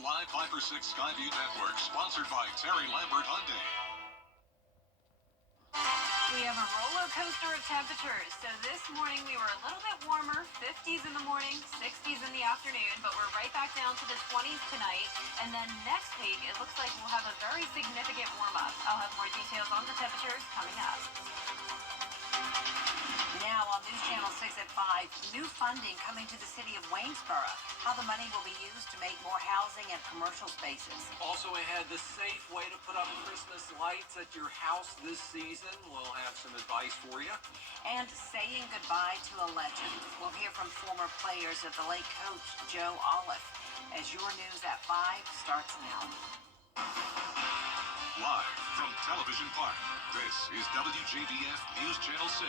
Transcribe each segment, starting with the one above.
live 5 for 6 Skyview Network, sponsored by Terry Lambert Hyundai. We have a roller coaster of temperatures. So this morning we were a little bit warmer, 50s in the morning, 60s in the afternoon, but we're right back down to the 20s tonight. And then next week, it looks like we'll have a very significant warm-up. I'll have more details on the temperatures coming up. Now on News Channel 6 at 5, new funding coming to the city of Waynesboro. How the money will be used to make more housing and commercial spaces. Also ahead, the safe way to put up Christmas lights at your house this season. We'll have some advice for you. And saying goodbye to a legend. We'll hear from former players of the late coach Joe Olive. As your news at 5 starts now. Live from Television Park, this is WJBF News Channel 6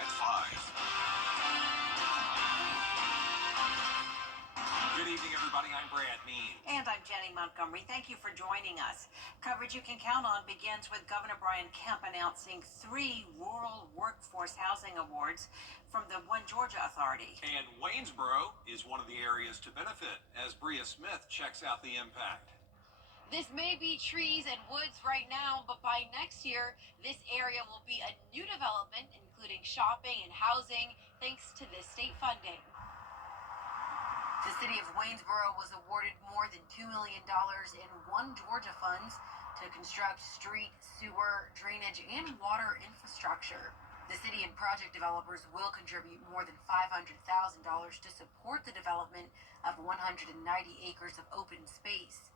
at 5. Good evening, everybody. I'm Brad Means. And I'm Jenny Montgomery. Thank you for joining us. Coverage you can count on begins with Governor Brian Kemp announcing 3 Rural Workforce Housing Awards from the One Georgia Authority. And Waynesboro is one of the areas to benefit as Bria Smith checks out the impact. This may be trees and woods right now, but by next year, this area will be a new development, including shopping and housing, thanks to this state funding. The city of Waynesboro was awarded more than $2 million in One Georgia funds to construct street, sewer, drainage, and water infrastructure. The city and project developers will contribute more than $500,000 to support the development of 190 acres of open space.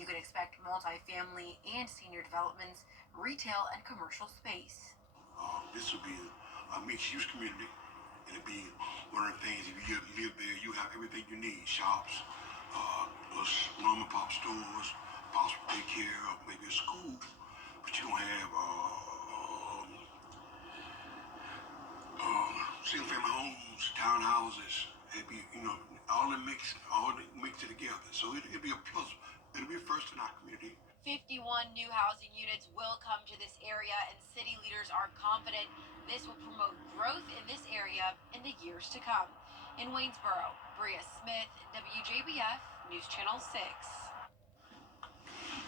You can expect multifamily and senior developments, retail and commercial space. This will be a mixed-use community. It'll be one of the things, if you live there, you have everything you need. Shops, mom and pop stores, possible daycare, maybe a school. But you don't have single-family homes, townhouses. It'll be, all mixed together. So it'll be a plus. It'll be a first in our community. 51 new housing units will come to this area, and city leaders are confident this will promote growth in this area in the years to come. In Waynesboro, Bria Smith, WJBF, News Channel 6.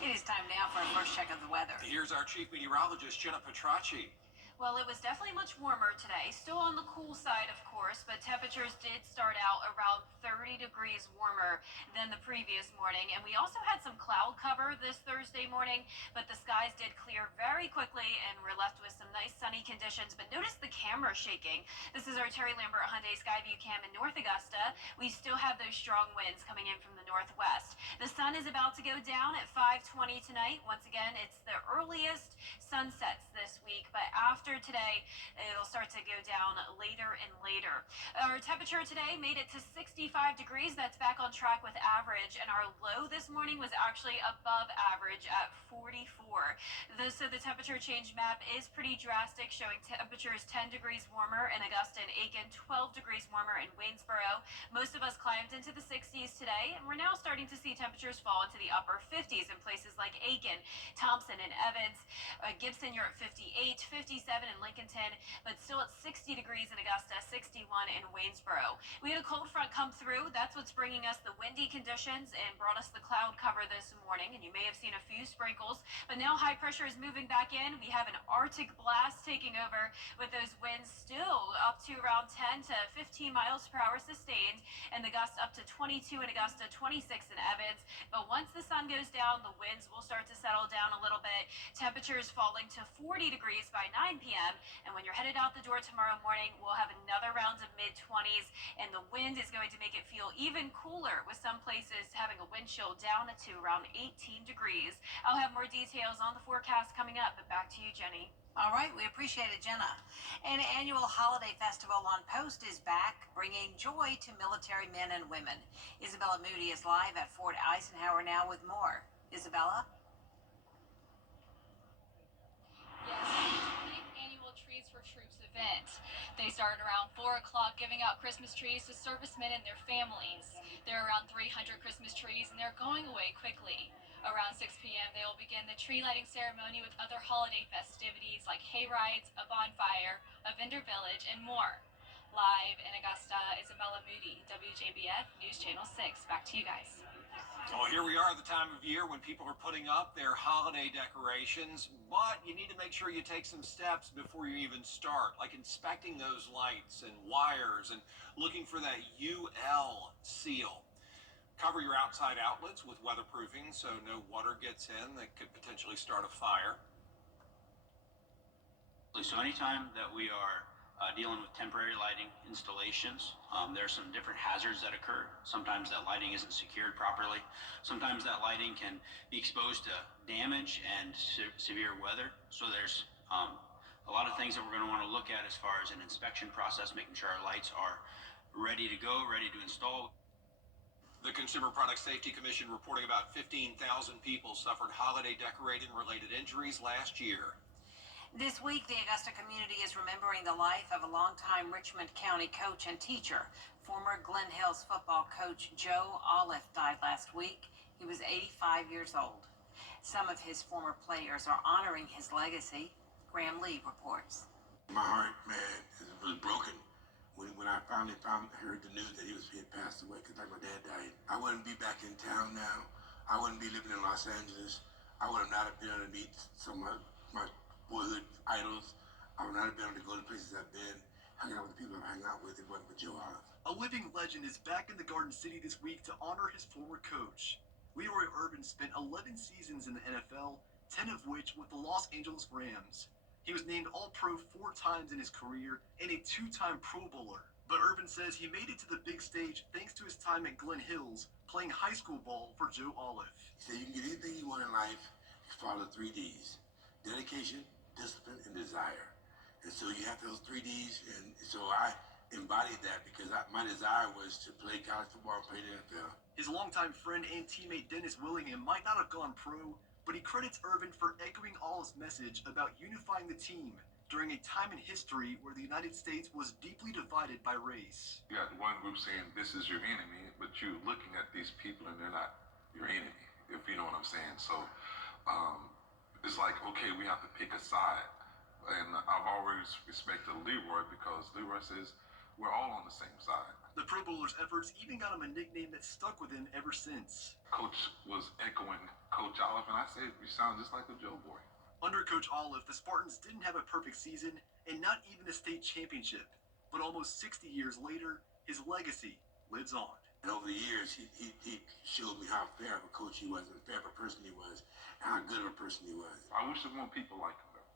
It is time now for a first check of the weather. Here's our chief meteorologist, Jenna Petracci. Well, it was definitely much warmer today. Still on the cool side, of course, but temperatures did start out around 30 degrees warmer than the previous morning. And we also had some cloud cover this Thursday morning, but the skies did clear very quickly and we're left with some nice sunny conditions. But notice the camera shaking. This is our Terry Lambert Hyundai Skyview cam in North Augusta. We still have those strong winds coming in from the northwest. The sun is about to go down at 5:20 tonight. Once again, it's the earliest sunsets this week, but after today, it'll start to go down later and later. Our temperature today made it to 65 degrees. That's back on track with average, and our low this morning was actually above average at 44. So the temperature change map is pretty drastic, showing temperatures 10 degrees warmer in Augusta and Aiken, 12 degrees warmer in Waynesboro. Most of us climbed into the 60s today, and we're now starting to see temperatures fall into the upper 50s in places like Aiken, Thompson, and Evans. Gibson, you're at 58, 57 in Lincolnton, but still at 60 degrees in Augusta, 61 in Waynesboro. We had a cold front come through. That's what's bringing us the windy conditions and brought us the cloud cover this morning, and you may have seen a few sprinkles, but now high pressure is moving back in. We have an Arctic blast taking over with those winds still up to around 10 to 15 miles per hour sustained, and the gusts up to 22 in Augusta, 26 in Evans. But once the sun goes down, the winds will start to settle down a little bit. Temperatures falling to 40 degrees by 9 p.m. And when you're headed out the door tomorrow morning, we'll have another round of mid-20s, and the wind is going to make it feel even cooler, with some places having a wind chill down to around 18 degrees. I'll have more details on the forecast coming up, but back to you, Jenny. All right, we appreciate it, Jenna. An annual holiday festival on Post is back, bringing joy to military men and women. Isabella Moody is live at Fort Eisenhower now with more. Isabella? Yes, annual Trees for Troops event. They started around 4 o'clock giving out Christmas trees to servicemen and their families. There are around 300 Christmas trees and they're going away quickly. Around 6 p.m. they will begin the tree lighting ceremony with other holiday festivities like hay rides, a bonfire, a vendor village, and more. Live in Augusta, Isabella Moody, WJBF News Channel 6. Back to you guys. Well, here we are at the time of year when people are putting up their holiday decorations, but you need to make sure you take some steps before you even start, like inspecting those lights and wires and looking for that UL seal. Cover your outside outlets with weatherproofing so no water gets in that could potentially start a fire. So anytime that we are dealing with temporary lighting installations, there are some different hazards that occur. Sometimes that lighting isn't secured properly. Sometimes that lighting can be exposed to damage and severe weather. So there's a lot of things that we're going to want to look at as far as an inspection process, making sure our lights are ready to go, ready to install. The Consumer Product Safety Commission reporting about 15,000 people suffered holiday decorating related injuries last year. This week, the Augusta community is remembering the life of a longtime Richmond County coach and teacher. Former Glen Hills football coach Joe Olive died last week. He was 85 years old. Some of his former players are honoring his legacy. Graham Lee reports. My heart, man, was broken when I finally heard the news that he had passed away, because like my dad died. I wouldn't be back in town now. I wouldn't be living in Los Angeles. I would have not been able to meet some of my boyhood idols. I would not have been able to go to places I've been, hanging out with the people I've hung out with. It wasn't for Joe Olive. A living legend is back in the Garden City this week to honor his former coach. Leroy Irvin spent 11 seasons in the NFL, 10 of which with the Los Angeles Rams. He was named All-Pro 4 times in his career and a 2-time Pro Bowler. But Irvin says he made it to the big stage thanks to his time at Glen Hills, playing high school ball for Joe Olive. He said you can get anything you want in life, you follow the 3 Ds. Dedication, discipline, and desire. And so you have those 3 Ds, and so I embodied that because my desire was to play college football and play the NFL. His longtime friend and teammate Dennis Willingham might not have gone pro, but he credits Irvin for echoing Olive's message about unifying the team during a time in history where the United States was deeply divided by race. You got one group saying this is your enemy, but you're looking at these people and they're not your enemy, if you know what I'm saying. So it's like, okay, we have to pick a side. And I've always respected Leroy because Leroy says we're all on the same side. The Pro Bowler's efforts even got him a nickname that stuck with him ever since. Coach was echoing Coach Olive, and I said, you sound just like a Joe boy. Under Coach Olive, the Spartans didn't have a perfect season and not even a state championship. But almost 60 years later, his legacy lives on. And over the years, he showed me how fair of a coach he was, and fair of a person he was, and how good of a person he was. I wish there were more people like him, though.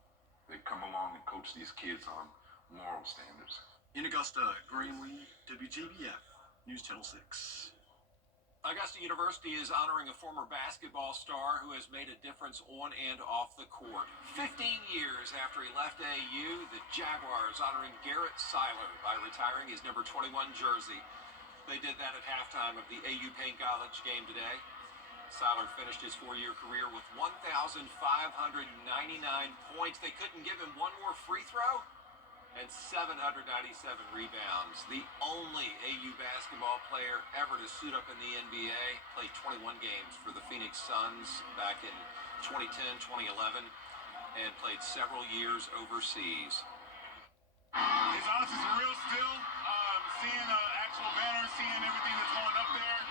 They come along and coach these kids on moral standards. In Augusta, Graham Lee, WJBF, News Channel 6. Augusta University is honoring a former basketball star who has made a difference on and off the court. 15 years after he left AU, the Jaguars honoring Garrett Seiler by retiring his number 21 jersey. They did that at halftime of the AU Payne College game today. Seiler finished his 4-year career with 1,599 points. They couldn't give him one more free throw. And 797 rebounds. The only AU basketball player ever to suit up in the NBA. Played 21 games for the Phoenix Suns back in 2010, 2011, and played several years overseas. It's honestly surreal still. Seeing the actual banner, seeing everything that's going up there.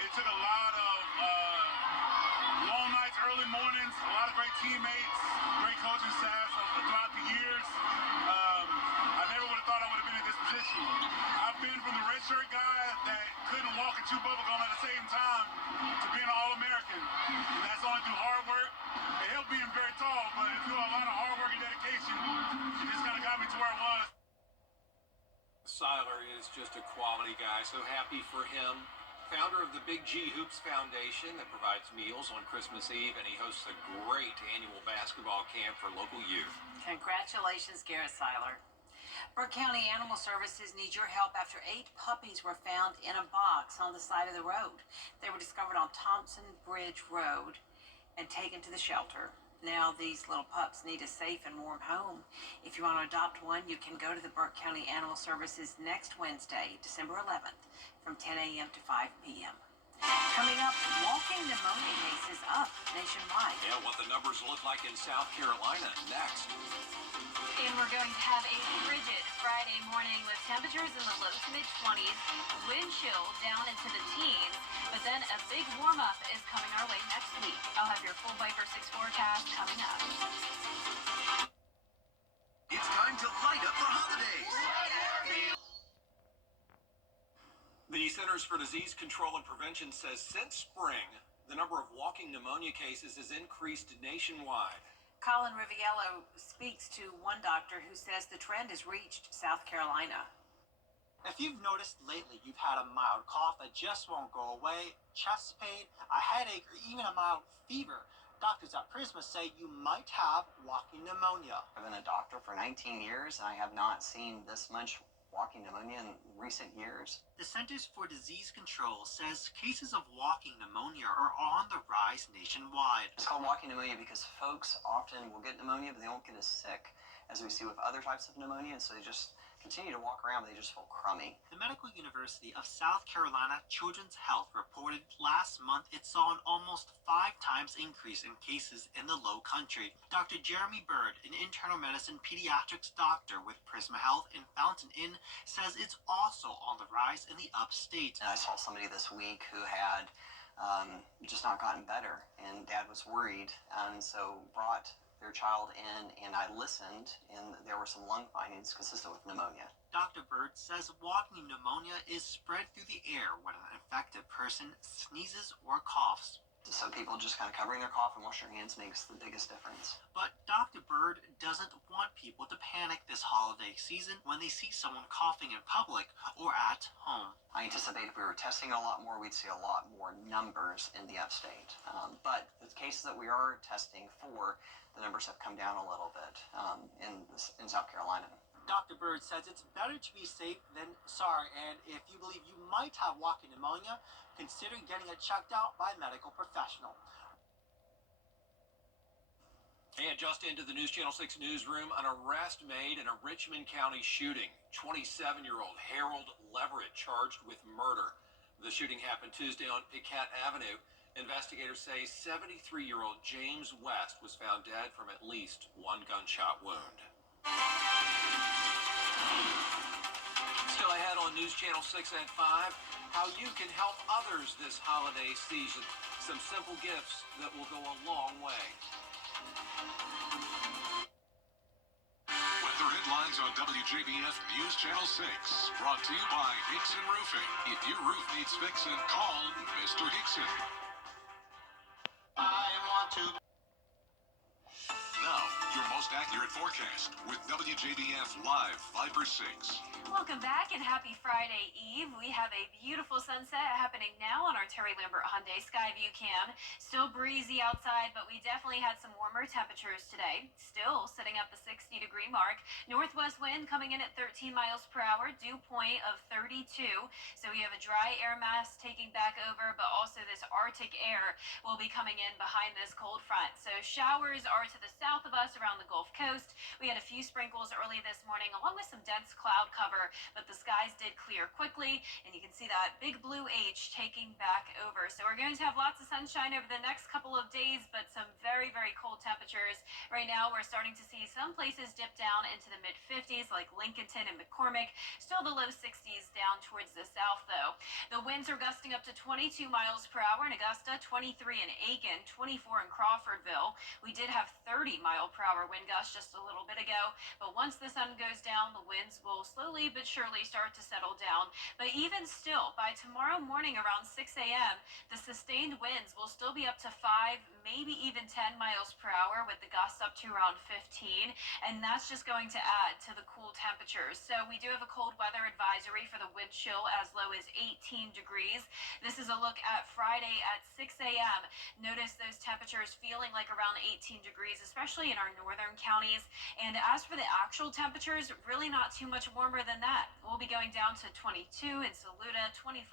It took a lot of long nights, early mornings, a lot of great teammates, great coaching staff throughout the years. I never would have thought I would have been in this position. I've been from the red shirt guy that couldn't walk and chew bubblegum at the same time to being an All-American. And that's only through hard work. It helped being very tall, but through a lot of hard work and dedication, it just kind of got me to where I was. Seiler is just a quality guy, so happy for him. Founder of the Big G Hoops Foundation that provides meals on Christmas Eve, and he hosts a great annual basketball camp for local youth. Congratulations, Garrett Seiler. Burke County Animal Services needs your help after 8 puppies were found in a box on the side of the road. They were discovered on Thompson Bridge Road and taken to the shelter. Now these little pups need a safe and warm home. If you want to adopt one, you can go to the Burke County Animal Services next Wednesday, December 11th, from 10 a.m. to 5 p.m. Coming up, walking pneumonia cases up nationwide. Yeah, what the numbers look like in South Carolina next. And we're going to have a frigid Friday morning with temperatures in the low to mid 20s, wind chill down into the teens, but then a big warm up is coming our way next week. I'll have your full Viper 6 forecast coming up. It's time to light up for holidays. The Centers for Disease Control and Prevention says since spring, the number of walking pneumonia cases has increased nationwide. Colin Riviello speaks to one doctor who says the trend has reached South Carolina. If you've noticed lately you've had a mild cough that just won't go away, chest pain, a headache, or even a mild fever, doctors at Prisma say you might have walking pneumonia. I've been a doctor for 19 years and I have not seen this much walking pneumonia in recent years. The Centers for Disease Control says cases of walking pneumonia are on the rise nationwide. It's called walking pneumonia because folks often will get pneumonia, but they won't get as sick as we see with other types of pneumonia, and so they just continue to walk around, but they just feel crummy. The Medical University of South Carolina Children's Health reported last month it saw an almost 5 times increase in cases in the Low Country. Dr. Jeremy Bird, an internal medicine pediatrics doctor with Prisma Health in Fountain Inn, says it's also on the rise in the upstate. And I saw somebody this week who had just not gotten better, and dad was worried, and so brought their child in, and I listened, and there were some lung findings consistent with pneumonia. Dr. Bird says walking pneumonia is spread through the air when an infected person sneezes or coughs. So people just kind of covering their cough and washing their hands makes the biggest difference. But Dr. Bird doesn't want people to panic this holiday season when they see someone coughing in public or at home. I anticipate if we were testing a lot more, we'd see a lot more numbers in the upstate. But the cases that we are testing for, the numbers have come down a little bit in South Carolina. Dr. Bird says it's better to be safe than sorry, and if you believe you might have walking pneumonia, consider getting it checked out by a medical professional. And just into the News Channel 6 newsroom, an arrest made in a Richmond County shooting. 27-year-old Harold Leverett charged with murder. The shooting happened Tuesday on Piquette Avenue. Investigators say 73-year-old James West was found dead from at least one gunshot wound. Still ahead on News Channel 6 at 5, how you can help others this holiday season. Some simple gifts that will go a long way. Weather headlines on WJBF News Channel 6. Brought to you by Hickson Roofing. If your roof needs fixing, call Mr. Hickson. I want to. Now, your most accurate forecast with WJBF Live Viper 6. Welcome back and happy Friday Eve. We have a beautiful sunset happening now on our Terry Lambert Hyundai Skyview cam. Still breezy outside, but we definitely had some warmer temperatures today. Still sitting at the 60-degree mark. Northwest wind coming in at 13 miles per hour, dew point of 32. So we have a dry air mass taking back over, but also this Arctic air will be coming in behind this cold front. So showers are to the south of us around the Gulf Coast. We had a few sprinkles early this morning along with some dense cloud cover, but the skies did clear quickly, and you can see that big blue H taking back over. So we're going to have lots of sunshine over the next couple of days, but some very, very cold temperatures. Right now, we're starting to see some places dip down into the mid-50s, like Lincolnton and McCormick. Still the low 60s down towards the south, though. The winds are gusting up to 22 miles per hour in Augusta, 23 in Aiken, 24 in Crawfordville. We did have 30-mile-per-hour wind gusts just a little bit ago, but once the sun goes down, the winds will slowly but surely start to settle down. But even still, by tomorrow morning around 6 a.m., the sustained winds will still be up to 5, maybe even 10 miles per hour, with the gusts up to around 15, and that's just going to add to the cool temperatures. So we do have a cold weather advisory for the wind chill as low as 18 degrees. This is a look at Friday at 6 a.m. Notice those temperatures feeling like around 18 degrees, especially in our northern counties. And as for the actual temperatures, really not too much warmer than that. We'll be going down to 22 in Saluda, 25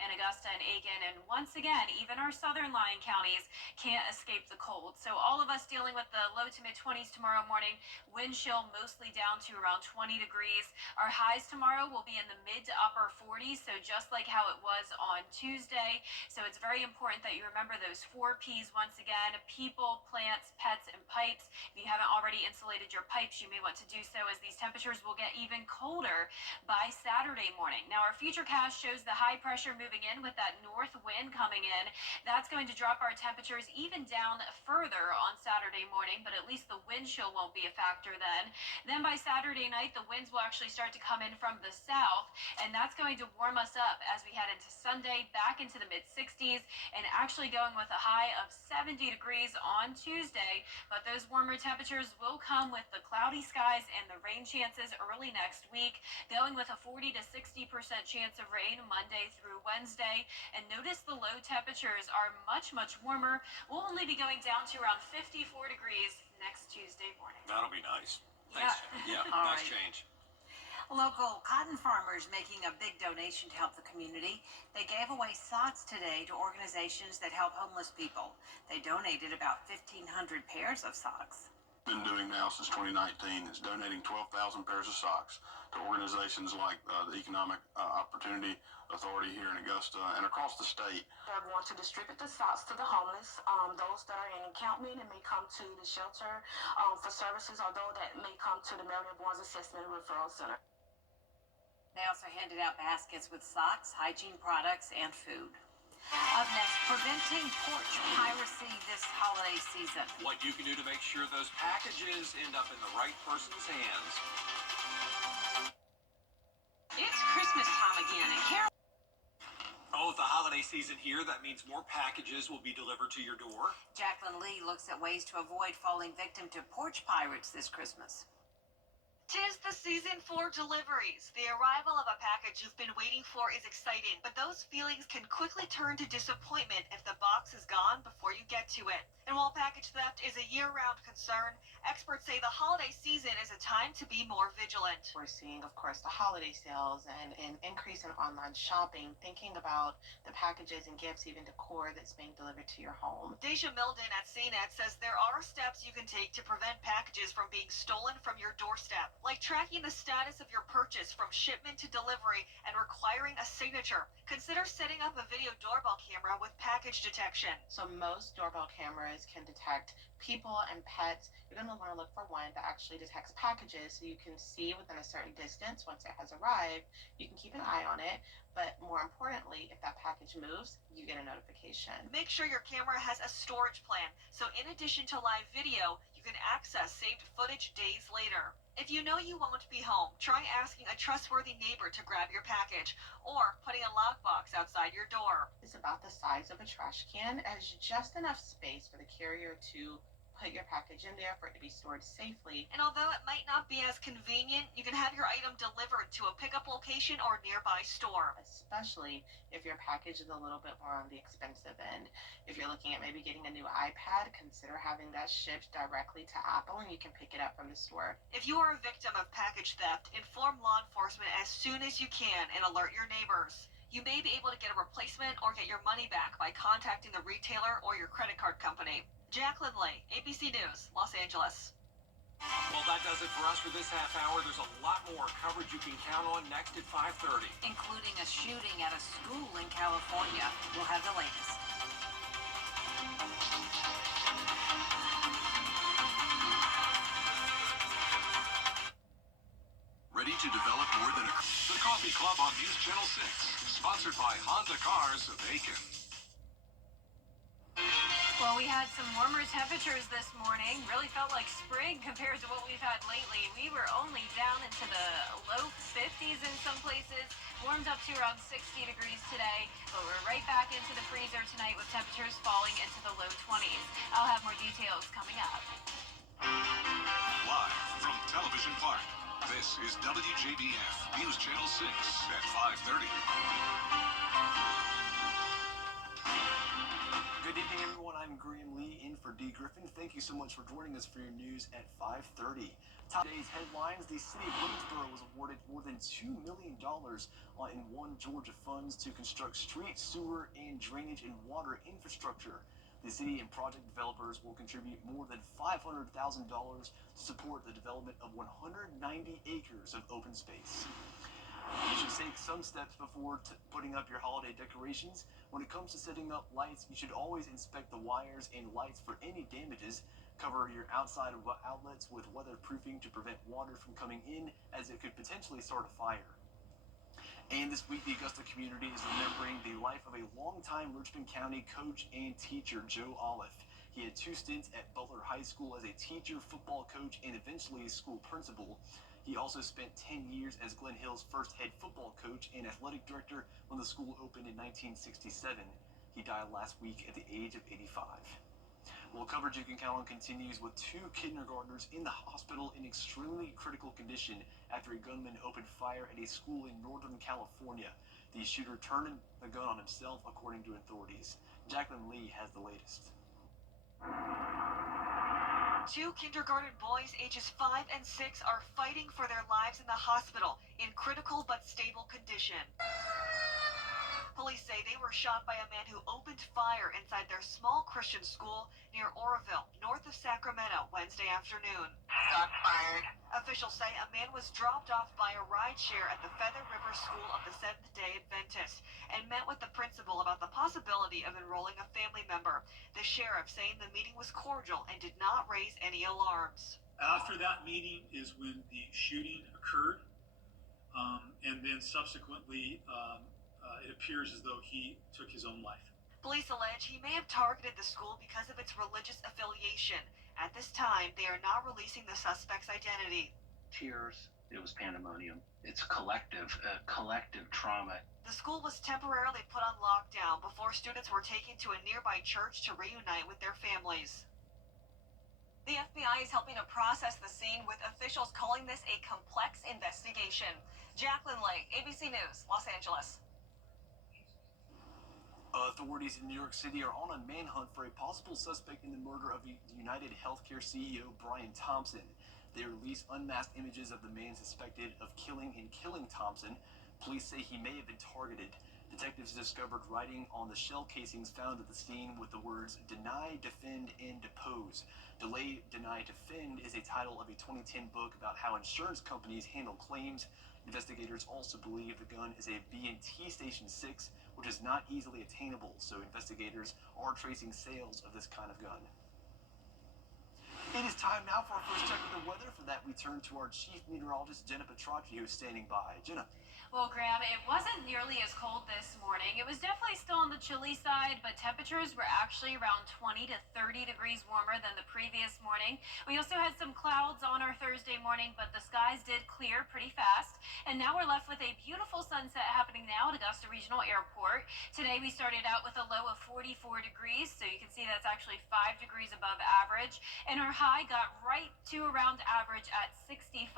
in Augusta and Aiken, and once again, even our southern lying counties can't escape the cold. So all of us dealing with the low to mid-20s tomorrow morning, wind chill mostly down to around 20 degrees. Our highs tomorrow will be in the mid to upper 40s, so just like how it was on Tuesday. So it's very very important that you remember those 4 P's once again: people, plants, pets, and pipes. If you haven't already insulated your pipes, you may want to do so, as these temperatures will get even colder by Saturday morning. Now, our futurecast shows the high pressure moving in with that north wind coming in. That's going to drop our temperatures even down further on Saturday morning, but at least the wind chill won't be a factor then. Then by Saturday night, the winds will actually start to come in from the south, and that's going to warm us up as we head into Sunday, back into the mid-60s, and actually going with a high of 70 degrees on Tuesday. But those warmer temperatures will come with the cloudy skies and the rain chances early next week, going with a 40 to 60% chance of rain Monday through Wednesday. And notice the low temperatures are much, much warmer. We'll only be going down to around 54 degrees next Tuesday morning. That'll be nice. Yeah. Thanks. Yeah, All nice right. change. Local cotton farmers making a big donation to help the community. They gave away socks today to organizations that help homeless people. They donated about 1,500 pairs of socks. Been doing now since 2019 is donating 12,000 pairs of socks to organizations like the Economic Opportunity Authority here in Augusta and across the state. I want to distribute the socks to the homeless, those that are in encampment and may come to the shelter for services, or those that may come to the Marion Barnes Assessment and Referral Center. They also handed out baskets with socks, hygiene products, and food. Up next, preventing porch piracy this holiday season. What you can do to make sure those packages end up in the right person's hands. It's Christmas time again, and Carol. Oh, with the holiday season here, that means more packages will be delivered to your door. Jacqueline Lee looks at ways to avoid falling victim to porch pirates this Christmas. 'Tis the season for deliveries. The arrival of a package you've been waiting for is exciting, but those feelings can quickly turn to disappointment if the box is gone before you get to it. And while package theft is a year-round concern, experts say the holiday season is a time to be more vigilant. We're seeing, of course, the holiday sales and an increase in online shopping, thinking about the packages and gifts, even decor that's being delivered to your home. Deja Milden at CNET says there are steps you can take to prevent packages from being stolen from your doorstep, like tracking the status of your purchase from shipment to delivery and requiring a signature. Consider setting up a video doorbell camera with package detection. So most doorbell cameras can detect people and pets. You're going to want to look for one that actually detects packages, so you can see within a certain distance once it has arrived. You can keep an eye on it, but more importantly, if that package moves, you get a notification. Make sure your camera has a storage plan, so in addition to live video, you can access saved footage days later. If you know you won't be home, try asking a trustworthy neighbor to grab your package, or putting a lockbox outside your door. It's about the size of a trash can, as just enough space for the carrier to put your package in there for it to be stored safely. And although it might not be as convenient, you can have your item delivered to a pickup location or nearby store. Especially if your package is a little bit more on the expensive end. If you're looking at maybe getting a new iPad, consider having that shipped directly to Apple and you can pick it up from the store. If you are a victim of package theft, inform law enforcement as soon as you can and alert your neighbors. You may be able to get a replacement or get your money back by contacting the retailer or your credit card company. Jacqueline Lee, ABC News, Los Angeles. Well, that does it for us for this half hour. There's a lot more coverage you can count on next at 5:30. Including a shooting at a school in California. We'll have the latest. Ready to develop more than The Coffee Club on News Channel 6, sponsored by Honda Cars of Aiken. Well, we had some warmer temperatures this morning. Really felt like spring compared to what we've had lately. We were only down into the low 50s in some places. Warmed up to around 60 degrees today, but we're right back into the freezer tonight with temperatures falling into the low 20s. I'll have more details coming up. Live from Television Park, this is WJBF News Channel 6 at 5:30. Good evening, everyone. I'm Graham Lee in for D. Griffin. Thank you so much for joining us for your news at 5:30. Top today's headlines: the city of Waynesboro was awarded more than $2 million in One Georgia funds to construct street, sewer, and drainage and water infrastructure. The city and project developers will contribute more than $500,000 to support the development of 190 acres of open space. You should take some steps before putting up your holiday decorations. When it comes to setting up lights, you should always inspect the wires and lights for any damages. Cover your outside outlets with weatherproofing to prevent water from coming in, as it could potentially start a fire. And this week, the Augusta community is remembering the life of a longtime Richmond County coach and teacher, Joe Olive. He had 2 stints at Butler High School as a teacher, football coach, and eventually a school principal. He also spent 10 years as Glen Hill's first head football coach and athletic director when the school opened in 1967. He died last week at the age of 85. Well, coverage you can count on continues with 2 kindergartners in the hospital in extremely critical condition after a gunman opened fire at a school in Northern California. The shooter turned the gun on himself, according to authorities. Jacqueline Lee has the latest. 2 kindergarten boys ages 5 and 6 are fighting for their lives in the hospital in critical but stable condition. Police say they were shot by a man who opened fire inside their small Christian school near Oroville, north of Sacramento, Wednesday afternoon. Shots fired. Officials say a man was dropped off by a rideshare at the Feather River School of the Seventh-day Adventist and met with the principal about the possibility of enrolling a family member. The sheriff saying the meeting was cordial and did not raise any alarms. After that meeting is when the shooting occurred, and then subsequently it appears as though he took his own life. Police allege he may have targeted the school because of its religious affiliation. At this time, they are not releasing the suspect's identity. Tears. It was pandemonium. It's collective trauma. The school was temporarily put on lockdown before students were taken to a nearby church to reunite with their families. The FBI is helping to process the scene, with officials calling this a complex investigation. Jacqueline Lee, ABC News, Los Angeles. Authorities in New York City are on a manhunt for a possible suspect in the murder of United Healthcare CEO Brian Thompson. They released unmasked images of the man suspected of killing Thompson. Police say he may have been targeted. Detectives discovered writing on the shell casings found at the scene with the words "Deny, Defend, and Depose." Delay, Deny, Defend is a title of a 2010 book about how insurance companies handle claims. Investigators also believe the gun is a B&T Station 6, which is not easily attainable, so investigators are tracing sales of this kind of gun. It is time now for our first check of the weather. For that, we turn to our chief meteorologist, Jenna Petracci, who is standing by. Jenna. Well, Graham, it wasn't nearly as cold this morning. It was definitely still on the chilly side, but temperatures were actually around 20 to 30 degrees warmer than the previous morning. We also had some clouds on our Thursday morning, but the skies did clear pretty fast. And now we're left with a beautiful sunset happening now at Augusta Regional Airport. Today we started out with a low of 44 degrees, so you can see that's actually 5 degrees above average. And our high got right to around average at 65.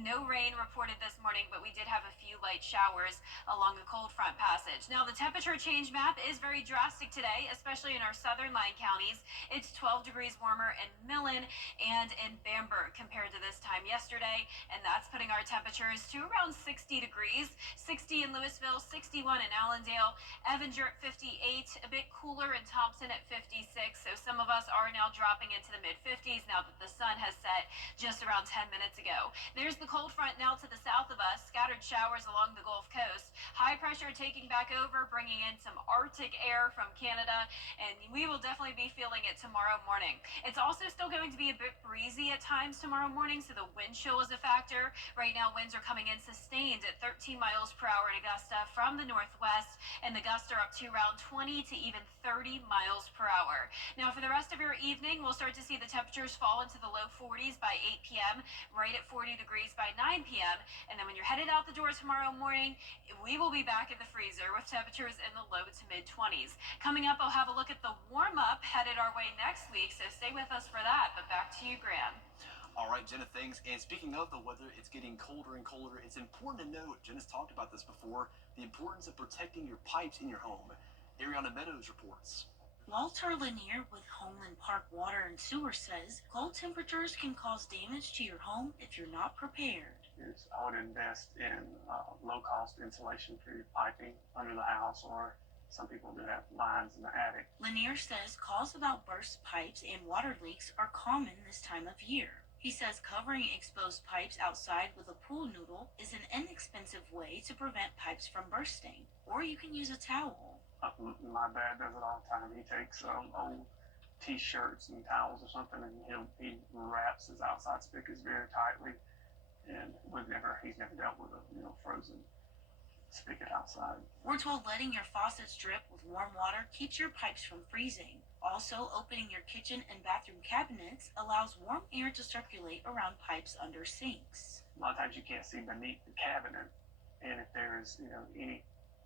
No rain reported this morning, but we did have a few light showers along the cold front passage. Now, the temperature change map is very drastic today, especially in our southern line counties. It's 12 degrees warmer in Millen and in Bamberg compared to this time yesterday, and that's putting our temperatures to around 60 degrees. 60 in Louisville, 61 in Allendale, Evanger at 58, a bit cooler in Thompson at 56, so some of us are now dropping into the mid-50s now that the sun has set just around 10 minutes ago. There's the cold front now to the south of us, scattered showers along the Gulf Coast. High pressure taking back over, bringing in some Arctic air from Canada, and we will definitely be feeling it tomorrow morning. It's also still going to be a bit breezy at times tomorrow morning, so the wind chill is a factor. Right now, winds are coming in sustained at 13 miles per hour in Augusta from the northwest, and the gusts are up to around 20 to even 30 miles per hour. Now, for the rest of your evening, we'll start to see the temperatures fall into the low 40s by 8 p.m., right at 40 degrees by 9 p.m., and then when you're headed out the door tomorrow morning, we will be back in the freezer with temperatures in the low to mid-20s. Coming up, I'll have a look at the warm-up headed our way next week, so stay with us for that. But back to you, Graham. All right, Jenna, thanks. And speaking of the weather, it's getting colder and colder. It's important to note, Jenna's talked about this before, the importance of protecting your pipes in your home. Ariana Meadows reports. Walter Lanier with Homeland Park Water and Sewer says cold temperatures can cause damage to your home if you're not prepared. I would invest in low-cost insulation for your piping under the house, or some people do have lines in the attic. Lanier says calls about burst pipes and water leaks are common this time of year. He says covering exposed pipes outside with a pool noodle is an inexpensive way to prevent pipes from bursting, or you can use a towel. My dad does it all the time. He takes old T-shirts and towels or something, and he wraps his outside spigots very tightly. And he's never dealt with a frozen spigot outside. We're told letting your faucets drip with warm water keeps your pipes from freezing. Also, opening your kitchen and bathroom cabinets allows warm air to circulate around pipes under sinks. A lot of times you can't see beneath the cabinet, and if there's any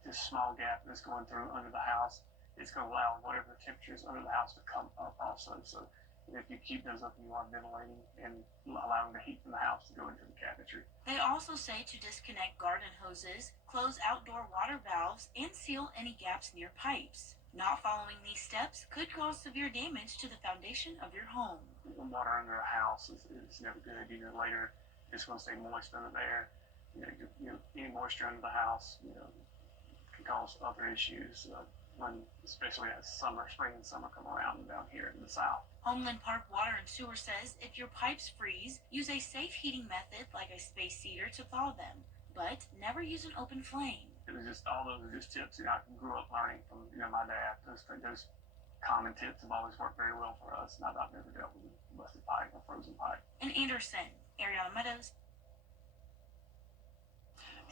just small gap that's going through under the house, it's going to allow whatever temperature is under the house to come up also. So if you keep those open, you are ventilating and allowing the heat from the house to go into the cabinetry. They also say to disconnect garden hoses, close outdoor water valves, and seal any gaps near pipes. Not following these steps could cause severe damage to the foundation of your home. Water under a house is never good. Later it's going to stay moist under there. Any moisture under the house, can cause other issues. Especially as spring and summer come around down here in the south. Homeland Park Water and Sewer says if your pipes freeze, use a safe heating method like a space heater to thaw them, but never use an open flame. It was all those are just tips I grew up learning from my dad. Those common tips have always worked very well for us, and I've never dealt with a busted pipe or frozen pipe. In Anderson, Ariana Meadows.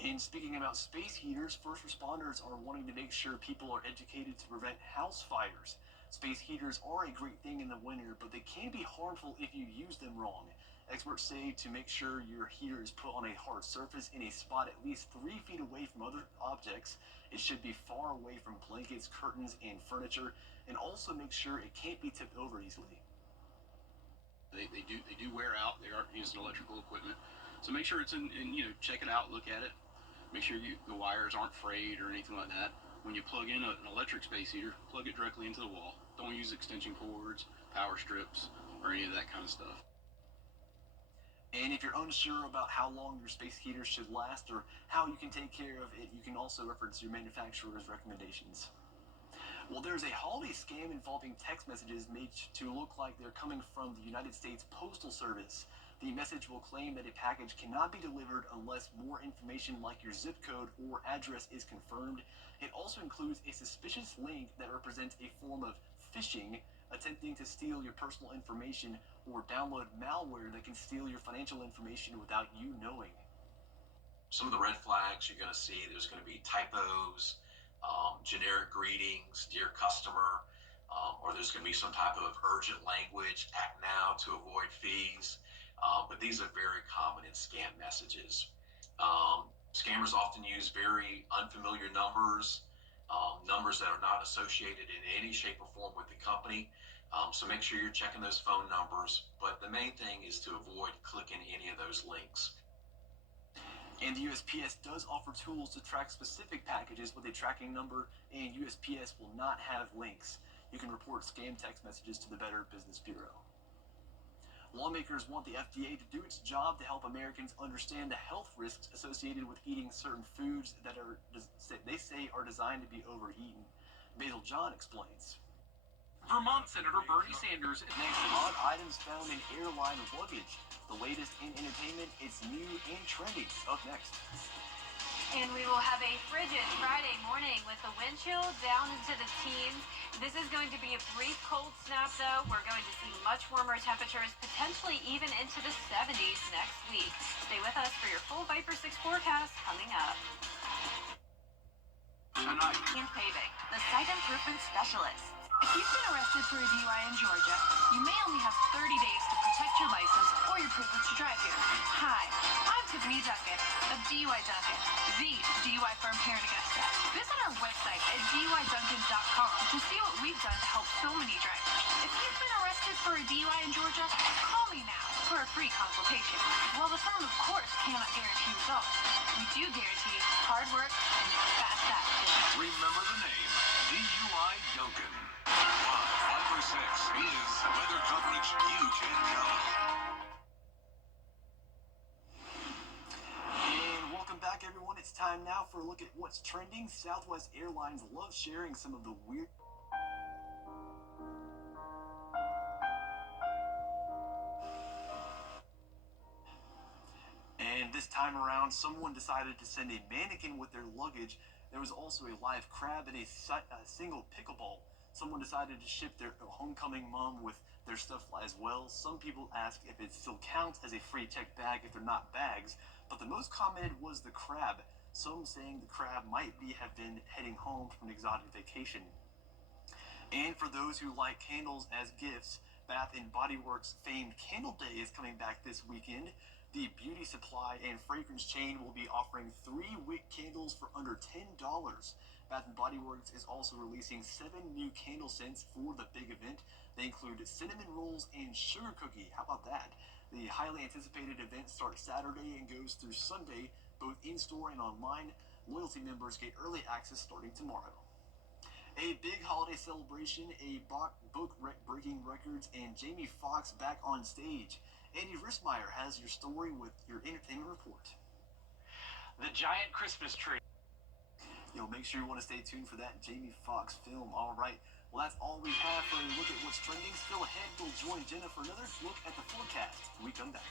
And speaking about space heaters, first responders are wanting to make sure people are educated to prevent house fires. Space heaters are a great thing in the winter, but they can be harmful if you use them wrong. Experts say to make sure your heater is put on a hard surface in a spot at least 3 feet away from other objects. It should be far away from blankets, curtains, and furniture, and also make sure it can't be tipped over easily. They do wear out. They aren't using electrical equipment, so make sure it's in check it out, look at it. Make sure the wires aren't frayed or anything like that. When you plug in an electric space heater, plug it directly into the wall. Don't use extension cords, power strips, or any of that kind of stuff. And if you're unsure about how long your space heater should last or how you can take care of it, you can also reference your manufacturer's recommendations. Well, there's a holiday scam involving text messages made to look like they're coming from the United States Postal Service. The message will claim that a package cannot be delivered unless more information like your zip code or address is confirmed. It also includes a suspicious link that represents a form of phishing, attempting to steal your personal information or download malware that can steal your financial information without you knowing. Some of the red flags you're going to see, there's going to be typos, generic greetings, dear customer, or there's going to be some type of urgent language, act now to avoid fees. But these are very common in scam messages. Scammers often use very unfamiliar numbers, numbers that are not associated in any shape or form with the company. So make sure you're checking those phone numbers. But the main thing is to avoid clicking any of those links. And the USPS does offer tools to track specific packages with a tracking number, and USPS will not have links. You can report scam text messages to the Better Business Bureau. Lawmakers want the FDA to do its job to help Americans understand the health risks associated with eating certain foods that they say are designed to be overeaten. Basil John explains. Vermont Senator Bernie Sanders. Next, odd items found in airline luggage. The latest in entertainment, it's new and trendy. Up next. And we will have a frigid Friday morning with the wind chill down into the teens. This is going to be a brief cold snap, though. We're going to see much warmer temperatures, potentially even into the 70s next week. Stay with us for your full Viper 6 forecast coming up. Tonight. And paving, the site improvement specialist. If you've been arrested for a DUI in Georgia, you may only have 30 days to protect your license or your privilege to drive here. Hi, I'm Tiffany Duncan of DUI Duncan, the DUI firm here in Augusta. Visit our website at DUIDuncan.com to see what we've done to help so many drivers. If you've been arrested for a DUI in Georgia, call me now for a free consultation. While the firm, of course, cannot guarantee results, we do guarantee hard work and fast action. Remember the name, DUI Duncan. Viper 6 is weather coverage you can count on. And welcome back, everyone. It's time now for a look at what's trending. Southwest Airlines loves sharing some of the weird... And this time around, someone decided to send a mannequin with their luggage There was also a live crab and a single pickleball. Someone decided to ship their homecoming mom with their stuff as well. Some people asked if it still counts as a free checked bag if they're not bags, but the most commented was the crab. Some saying the crab might have been heading home from an exotic vacation. And for those who like candles as gifts, Bath & Body Works' famed Candle Day is coming back this weekend. The beauty supply and fragrance chain will be offering 3-wick candles for under $10. Bath & Body Works is also releasing 7 new candle scents for the big event. They include cinnamon rolls and sugar cookie. How about that? The highly anticipated event starts Saturday and goes through Sunday, both in-store and online. Loyalty members get early access starting tomorrow. A big holiday celebration, a book-breaking records, and Jamie Foxx back on stage. Andy Rismeyer has your story with your entertainment report. The giant Christmas tree. Make sure you want to stay tuned for that Jamie Foxx film. All right. Well, that's all we have for a look at what's trending. Still ahead, we'll join Jenna for another look at the forecast when we come back.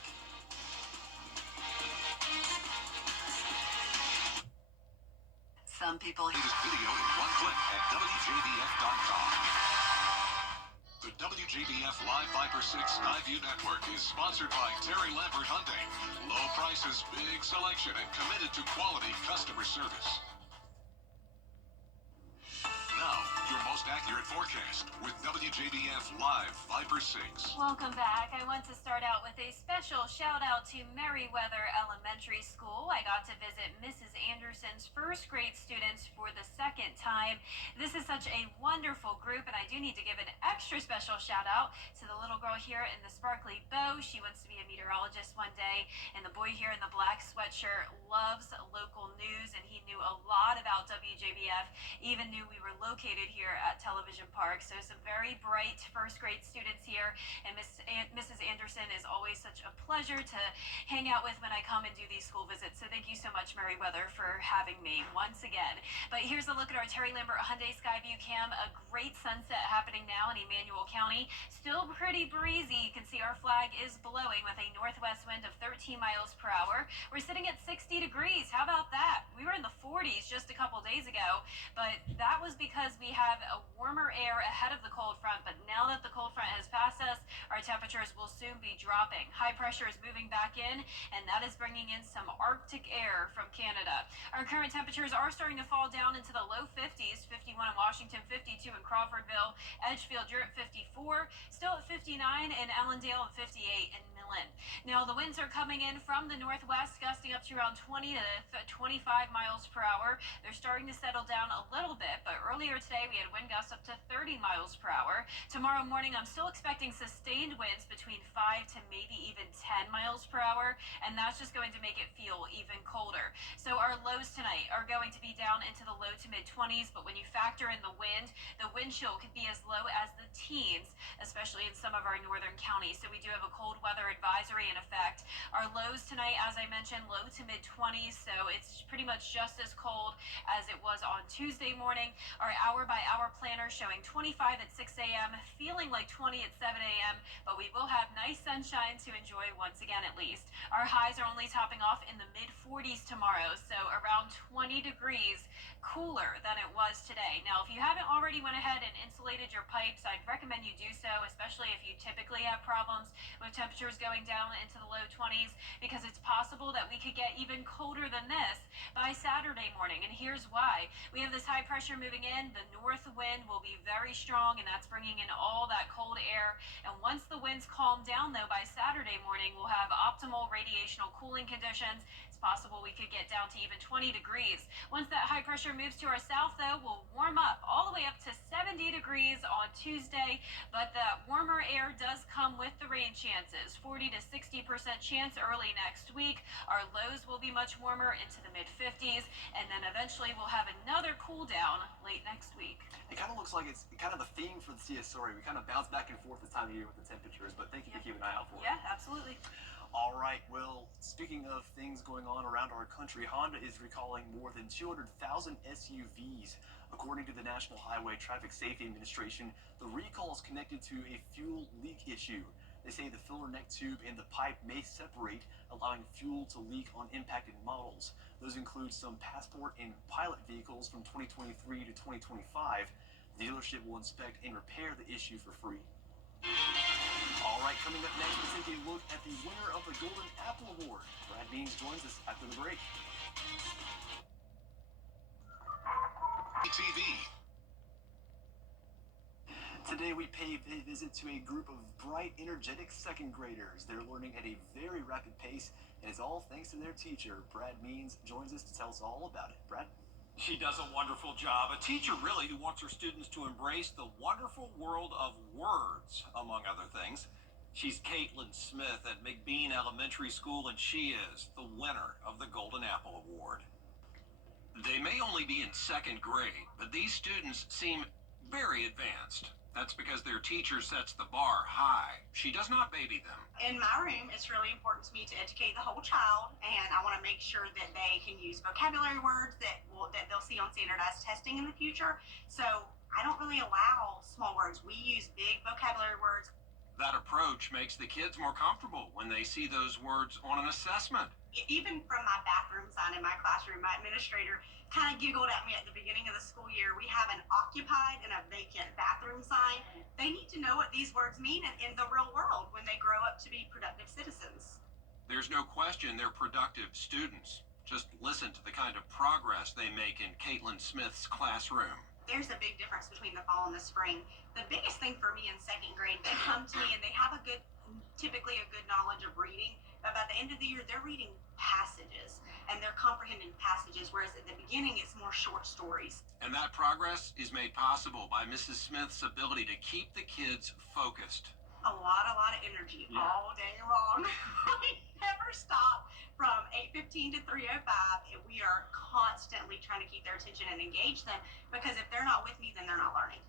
Some people... Latest video in one click at WJBF.com. The WJBF Live Viper 6 Skyview Network is sponsored by Terry Lambert Hyundai. Low prices, big selection, and committed to quality customer service. Now, your most accurate forecast with WJBF Live Viper 6. Welcome back. I want to start out with a special shout out to Merriweather Elementary School. I got to visit Mrs. Anderson's first grade students for the second time. This is such a wonderful group, and I do need to give an extra special shout out to the little girl here in the sparkly bow. She wants to be a meteorologist one day, and the boy here in the black sweatshirt loves local news, and he knew a lot about WJBF, even knew we were located here at Television Park. So some very bright first grade students here, and Mrs. Anderson is always such a pleasure to hang out with when I come and do these school visits. So thank you so much, Merriweather, for having me once again. But here's a look at our Terry Lambert Hyundai Skyview Cam. A great sunset happening now in Emmanuel County. Still pretty breezy. You can see our flag is blowing with a northwest wind of 13 miles per hour. We're sitting at 60 degrees. How about that? We were in the 40s just a couple days ago, but that was because we have a warmer air ahead of the cold front. But now that the cold front has passed us, our temperatures will soon be dropping. High pressure is moving back in, and that is bringing in some Arctic air from Canada. Our current temperatures are starting to fall down into the low 50s, 51 in Washington, 52 in Crawfordville, Edgefield, you're at 54, still at 59 in Allendale, and 58 in Millen. Now, the winds are coming in from the northwest, gusting up to around 20 to 25 miles per hour. They're starting to settle down a little bit, but earlier today we had wind gusts up to 30 miles per hour. Tomorrow morning, I'm still expecting sustained winds between 5 to maybe even 10 miles per hour, and that's just going to make it feel even colder. So our lows tonight are going to be down into the low to mid 20s, but when you factor in the wind chill could be as low as the teens, especially in some of our northern counties. So we do have a cold weather advisory in effect. Our lows tonight, as I mentioned, low to mid 20s, so it's pretty much just as cold as it was on Tuesday morning. Our hour by hour planner showing 25 at 6 a.m., feeling like 20 at 7 a.m., but we will have nice sunshine to enjoy once again at least. Our highs are only topping off in the mid 40s tomorrow, so around 20 degrees cooler than it was today. Now, if you haven't already went ahead and insulated your pipes, I'd recommend you do so, especially if you typically have problems with temperatures going down into the low 20s, because it's possible that we could get even colder than this by Saturday morning. And here's why. We have this high pressure moving in. The north wind will be very strong, and that's bringing in all that cold air. And once the winds calm down, though, by Saturday morning, we'll have optimal radiational cooling conditions. It's possible we could get down to even 20 degrees. Once that high pressure moves to our south, though, we'll warm up all the way up to 70 degrees on Tuesday, but that warmer air does come with the rain chances. 40 to 60% chance early next week. Our lows will be much warmer into the mid 50s, and then eventually we'll have another cool down late next week. It kind of looks like it's kind of a theme for the CS story. We kind of bounce back and forth this time of year with the temperatures, but thank you for keeping an eye out for it. Yeah, absolutely. All right, well, speaking of things going on around our country, Honda is recalling more than 200,000 SUVs. According to the National Highway Traffic Safety Administration, the recall is connected to a fuel leak issue. They say the filler neck tube and the pipe may separate, allowing fuel to leak on impacted models. Those include some Passport and Pilot vehicles from 2023 to 2025. The dealership will inspect and repair the issue for free. All right, coming up next, we'll take a look at the winner of the Golden Apple Award. Brad Beans joins us after the break. TV. Today we pay a visit to a group of bright, energetic second graders. They're learning at a very rapid pace, and it's all thanks to their teacher. Brad Means joins us to tell us all about it. Brad? She does a wonderful job. A teacher, really, who wants her students to embrace the wonderful world of words, among other things. She's Caitlin Smith at McBean Elementary School, and she is the winner of the Golden Apple Award. They may only be in second grade, but these students seem very advanced. That's because their teacher sets the bar high. She does not baby them. In my room, it's really important to me to educate the whole child, and I want to make sure that they can use vocabulary words that they'll see on standardized testing in the future. So I don't really allow small words. We use big vocabulary words. That approach makes the kids more comfortable when they see those words on an assessment. Even from my bathroom sign in my classroom, my administrator kind of giggled at me at the beginning of the school year. We have an occupied and a vacant bathroom sign. They need to know what these words mean in the real world when they grow up to be productive citizens. There's no question they're productive students. Just listen to the kind of progress they make in Caitlin Smith's classroom. There's a big difference between the fall and the spring. The biggest thing for me in second grade, they come to me and they have typically a good knowledge of reading, but by the end of the year, they're reading passages and they're comprehending passages, whereas at the beginning, it's more short stories. And that progress is made possible by Mrs. Smith's ability to keep the kids focused. A lot of energy all day long. We never stop from 8:15 to 3:05, and we are constantly trying to keep their attention and engage them, because if they're not with me, then they're not learning.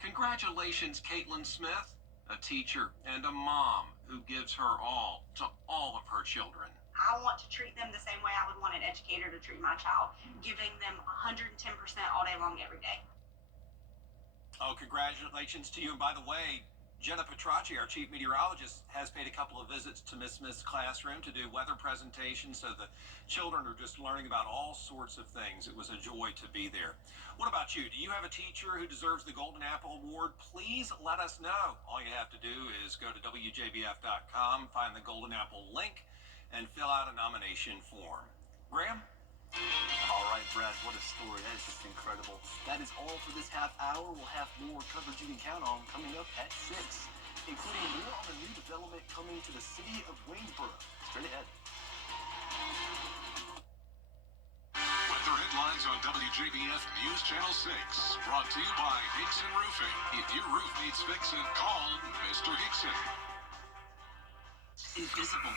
Congratulations, Caitlin Smith, a teacher and a mom who gives her all to all of her children. I want to treat them the same way I would want an educator to treat my child, giving them 110% all day long, every day. Oh, congratulations to you. And by the way, Jenna Petracci, our chief meteorologist, has paid a couple of visits to Miss Smith's classroom to do weather presentations, so the children are just learning about all sorts of things. It was a joy to be there. What about you? Do you have a teacher who deserves the Golden Apple Award? Please let us know. All you have to do is go to WJBF.com, find the Golden Apple link, and fill out a nomination form. Graham? All right, Brad, what a story. That is just incredible. That is all for this half hour. We'll have more coverage you can count on coming up at 6, including more on the new development coming to the city of Waynesboro. Straight ahead. Weather headlines on WJBF News Channel 6. Brought to you by Hickson Roofing. If your roof needs fixing, call Mr. Hickson. Invisible.